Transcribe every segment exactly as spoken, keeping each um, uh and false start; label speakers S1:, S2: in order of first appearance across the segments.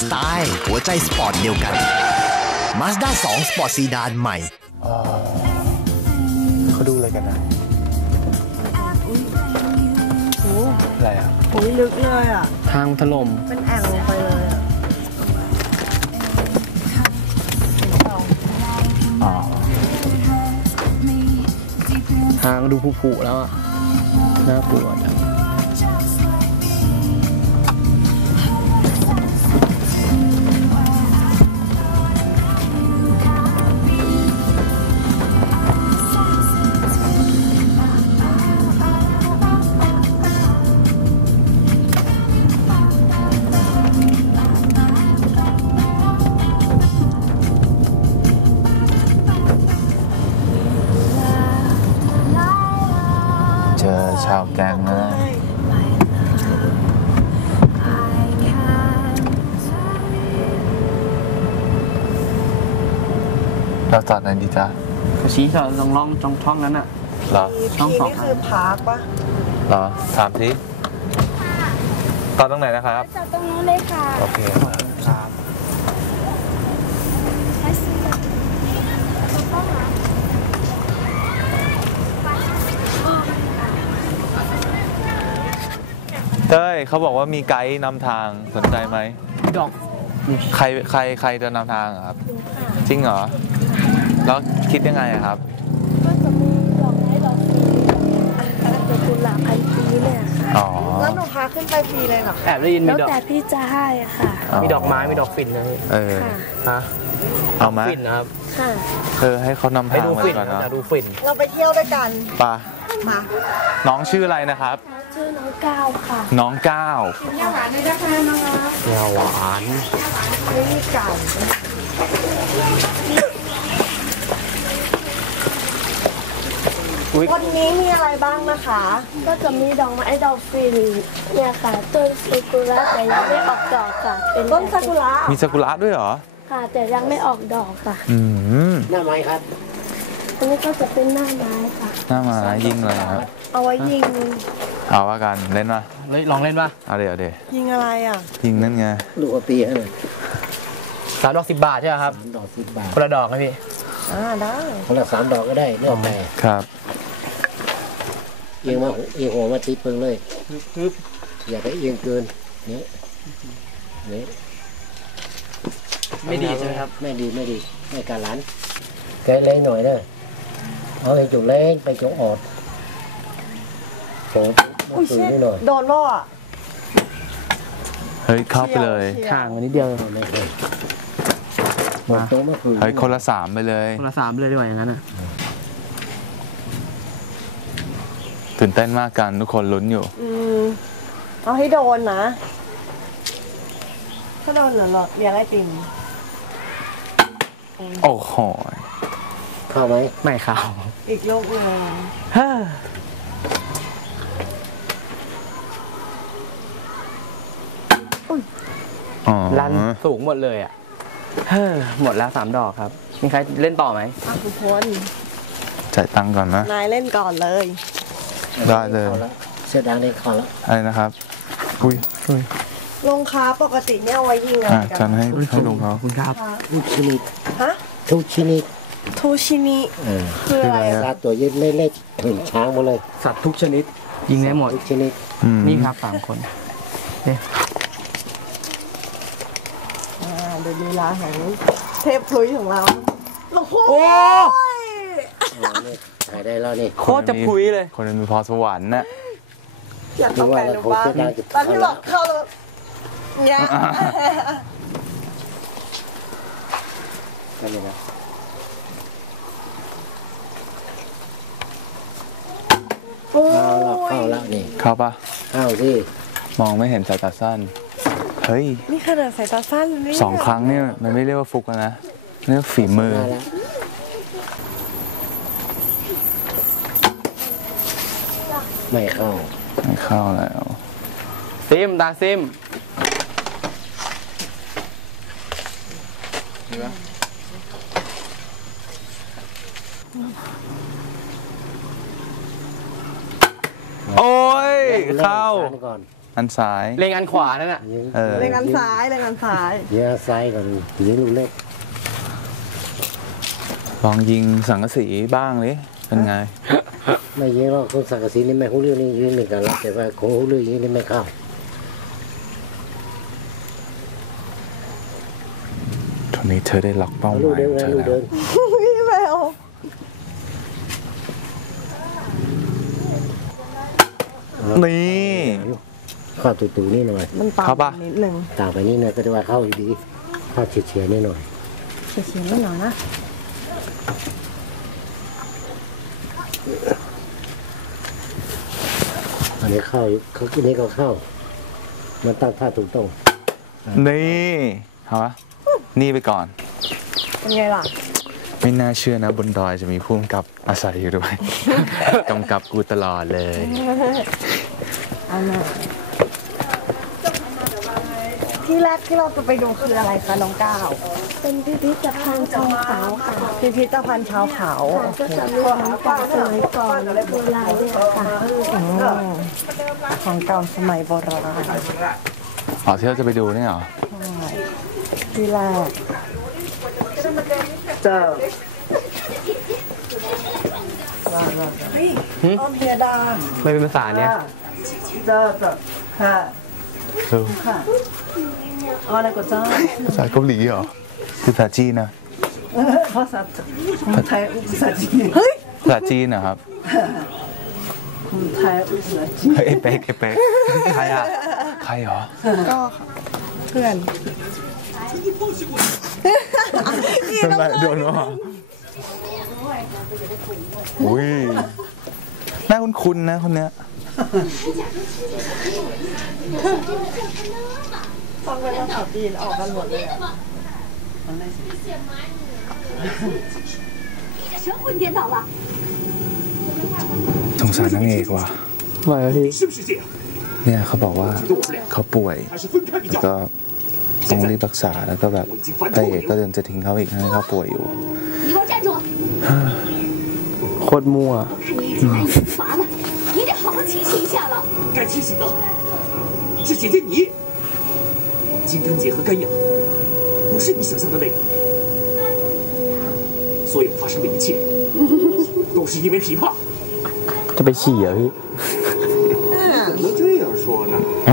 S1: ไตล์หัวใจสปอร์ตเดียวกัน Mazda สอง Sport Sedan ใหม่
S2: เขาดูอะไรกันนะ
S3: โอ้
S2: อะไรอ่ะ
S3: โอ้ยลึกเลยอ่ะ
S4: ทางถล่ม
S3: เป็นแอ่งลงไปเลยอ่ะ
S2: อ๋อ
S4: ทางดูผุๆแล้วอ่ะน่ากลัวจัง
S2: เจอชาวแก๊งนะเราตอนไหนดีจ๊ะ
S4: ชี้จะลองลองจองท้องนั้นอ่ะ
S2: เหรอ
S3: ช่องสองนี่คือพาร์คปะ
S2: เหรอถามสิตอนตรงไหนนะครับ
S5: จอดตรงนู้นเลยค่ะ
S2: โอเคครับเต้ยเขาบอกว่ามีไกด์นำทางสนใจไหม
S4: ดอก
S2: ใครใครใครจะนำทางครับจริงเหรอแล้วคิดยังไงครับ
S5: ก็จะมีดอกไม้ดอกสีดอกกุหลาบพันปีเนี่ยค่ะ
S2: อ๋อ
S3: แล้วหนูพาขึ้นไปฟรีเลยเหรอ
S4: แอบได้ยินมี
S5: ดอกแล้วแต่พี่จะให้ค่ะ
S4: มีดอกไม้มีดอกฝิ่นนะ
S2: เออ
S4: ฮะ
S2: เอาไหม
S4: ฝิ่นนะครับ
S5: ค่ะ
S2: เออให้เขานำทางมาก่อนนะ
S4: ดูฝิ่น
S3: เราไปเที่ยวด้วยกัน
S2: ป่ะ
S3: มา
S2: น้องชื่ออะไรนะครับ
S5: ชื่อน้องก้าวค่ะ
S2: น้องก้าว
S3: ย่าหวานได้ได้ไหมน้อง
S4: ย่าหวาน
S3: ไม่มีไก่วันนี้มีอะไรบ้างนะคะ
S5: ก็จะมีดอกไม้ดอกฟินเนี่ยค่ะต้นซากุระแต่ยังไม่ออกดอกค่ะเป็น
S3: ต้นซากุระ
S2: มีซากุระด้วยเหรอ
S5: ค่ะแต่ยังไม่ออกดอกค่ะ
S2: อืม
S4: หน้าไม้ครับ
S5: อันนี้ก็จะเป็นหน้าไม้ค่ะ
S2: หน้าไม้ยิงเลยครับ
S3: เอาไว้ยิง
S2: เอาว่ากันเล่นป่ะ
S4: ลองเล่นป่ะ
S2: เอาเดี๋ยวเดี๋ยว
S3: ยิงอะไรอ่ะ
S2: ยิงนั่นไง
S4: ลูกปีให้เลยสามดอกสิบบาทใช่ไหมครับ
S6: สามดอกสิบบาท
S4: คนละดอกนะพี่
S3: อ่าได้
S6: คนละสามดอกก็ได้เลือกไป
S2: ครับ
S6: เอียงมาเอียงหัวมาทิพย์เพิ่งเลยอย่าไปเอียงเกินนี่นี่
S4: ไม่ดีใช่ไหมครับ
S6: ไม่ดีไม่ดีไม่การล้านแกเล่นหน่อยเด้อเอาไอ้จุกเล่นไปจุกออดโอ้
S3: ยเชี่ยโดนล่อ
S2: เฮ้ยเข้าไปเลย
S4: ห่างนิดเดียว
S6: ไม่เลย
S2: มาเฮ้ยคนละสามไปเลย
S4: คนละสามเลยดีกว่าอย่างนั้นนะ
S2: ตื่นเต้นมากกันทุกคนลุ้นอยู่
S3: อืมเอาให้โดนนะถ้าโดนเหรอหรอเรียกไอติม
S2: โอ้โห
S6: เข้าไหม
S4: ไม่เข้า
S3: อีกโลกเลย
S4: รันสูงหมดเลยอ่ะเฮ้อหมดแล้วสามดอกครับมีใครเล่นต่อไหม
S3: ทุกคน
S2: จ่ายตังค์ก่อนนะ
S3: นายเล่นก่อนเลย
S2: ได้เลย
S6: เสื้อแดงเล่นก่อนแล้ว
S2: อะไรนะครับอุ้ยอุ้ย
S3: ลงค้าปกติเนี่ยเอาไว้ยิงอะไรกัน
S2: ฉันให้ให้ลงเขา
S4: คุณครับ
S6: ทุกชนิด
S3: ฮะ
S6: ทุกชนิด
S3: ทุกชนิดคืออะไร
S6: สัตว์ตัวยืดเล็กๆเห็นช้างหมดเลย
S4: สัตว์ทุกชนิดยิงได้หมด
S6: ทุกชนิด
S4: นี่ครับสามคนเนี่ย
S3: ดูลีลาของเทพพลุยของเราโอ้โห
S6: ถ่ายได้แล้วนี่
S4: โคตรจะพุยเลย
S2: คนมีพรสวรรค์นะ
S3: อยากเข้าไปหรือว่าตอนที่บอกเข้าแล้วเนี่ย
S6: นั่นเลยนะเข้าแล้วเข้าแล้วนี่
S2: เข้าปะ
S6: เข้าที่
S2: มองไม่เห็นสายตาสั้นเฮ้ย
S3: นี่ขนาดสายตาสั้น
S2: สองครั้งเนี่ยมันไม่เรียกว่าฟุกนะเรียกฝีมือ
S6: ไม่เข้า
S2: ไม่เข้าแล้ว
S4: ซิมตาซิม
S2: โอ้ยเข้าอันซ้าย
S4: เล็งอันขวานั่นน่ะ
S2: เออ
S3: เล่นกันซ้ายเล่นกันซ้าย
S6: ยิงซ้ายก่อนยิงลูกเล็ก
S2: ลองยิงสังกะสีบ้างเลยเป็นไง
S6: ไม่ยิงหรอกคนสังกะสีนี่ไม่หูเรื่องนี่ยิงเหมือนกันแล้วแต่ว่าของหูเรื่องยิงนี่ไม่เข้า
S2: ตอนนี้เธอได้ล็อกเป้าห
S6: ลูก
S2: มาย
S6: เดิน
S2: ของเธอ
S6: ลูก
S2: แล้
S6: เดิ
S2: วน
S3: พี่แมว
S2: นี่
S6: เข้าตู่ๆนี่หน่อย
S3: มันต่าง
S2: เข้าปะ
S3: นิดนึง
S6: ต่างไปนี่นะก็จะว่าเข้าอยู่ดีเข้าเฉียดๆนี่หน่อย
S3: เฉียดๆนิดหน่อยนะ
S6: อันนี้เข้าเขาอันนี้ก็เข้า มันตั้งท่าถูกต้อง
S2: นี่เอาปะนี่ไปก่อน
S3: เป็นไงล่ะ
S2: ไม่น่าเชื่อนะบนดอยจะมีผู้กำกับอาศัยอยู่ด้วย กำกับกูตลอดเลย
S3: เอามาที่แรกที่เราจะไปดูคืออะไรคะน้องก้าว
S5: เป็นพิพิธภัณฑ์ชาวเขาค่ะ
S3: พิพิธภัณฑ์ชาวเขา
S5: ค่ะก็จะมีของเก่าสมัยก่อนโบราณเนี่ยค่ะ
S3: อืมของเก่าสมัยโบราณ
S2: อ๋อที่เราจะไปดูนี่เหรอ
S3: ที่แรกเจอเฮ้ยอ้อมเฮียดา
S4: ไม่เป็นภาษาเนี้ย
S3: เจอเจอค่ะ
S2: เออ
S3: ค่ะเอาอะไรก็เจอ
S2: ภาษาเกาหลีเหรอคือภาษาจีนนะ
S3: ภาษาคนไทยอุตสาหจีนเฮ้ย
S2: ภาษาจีนนะครับ
S3: คนไทยอุตสาหจีน
S2: เฮ้ยไอ้เป๊กไอ้เป๊กใครอ่ะ ใครเหรอ
S3: ก็เพื่อน
S2: เป็นไรโดนวะอุ้ยน่าคุ้นๆนะคนเนี้ย
S3: ฟังเป็นภาษาจีนออกกันหมดเลยอ่ะ
S2: สงสารนางเอกว่ะ
S4: มาแล้วพี่
S2: เนี่ยเขาบอกว่าเขาป่วยแล้วก็ต้องรีบรักษาแล้วก็แบบพระเอกก็เดินจะทิ้งเขาอีกให้เขาป่วยอยู่
S4: โคตรมั่ว
S7: 麻了，你得好好清醒一下了。
S8: 该清醒的是姐姐你。金刚结和肝阳不是你想象的那个，所有发生的一切都是因为琵琶。
S4: จะไปขี่เหรอพี่
S8: 怎么这样说呢？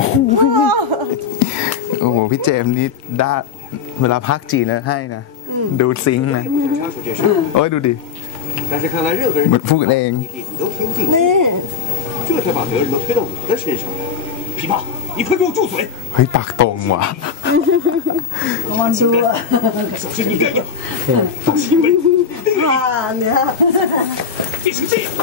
S2: โอ้โหพี่เจมส์นี่ได้เวลาพักจีนแล้วให้นะ ดูซิงค์นะ
S8: 不想插手这事，
S2: โอ้ยดูดิ
S8: 但是看来任何人
S2: เหมือนพูดกันเอง
S8: 你弟弟都听进去，这才把责任都推到我的身上来。琵琶，你快给我住嘴！
S2: เฮ้ยปากตรงว่ะ
S3: มันชัว
S8: 小心你肝阳，都是因为
S3: อ่าเนี่ย
S8: 变成这样。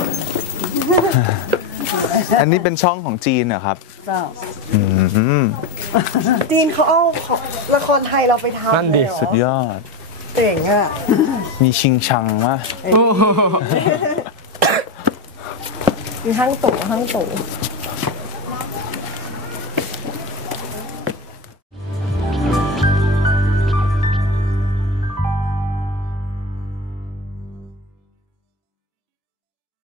S2: อันนี้เป็นช่องของจีนเหรอครับ
S3: เจ้า
S2: อืม
S3: จีนเขาเอาของละครไทยเราไปทำ
S4: นั่นดิ
S3: เลยเหรอ
S2: สุดยอด
S3: เจ๋งอ่ะ
S2: มีชิงชังวะ
S3: มีทั้งตู่ทั้งตู่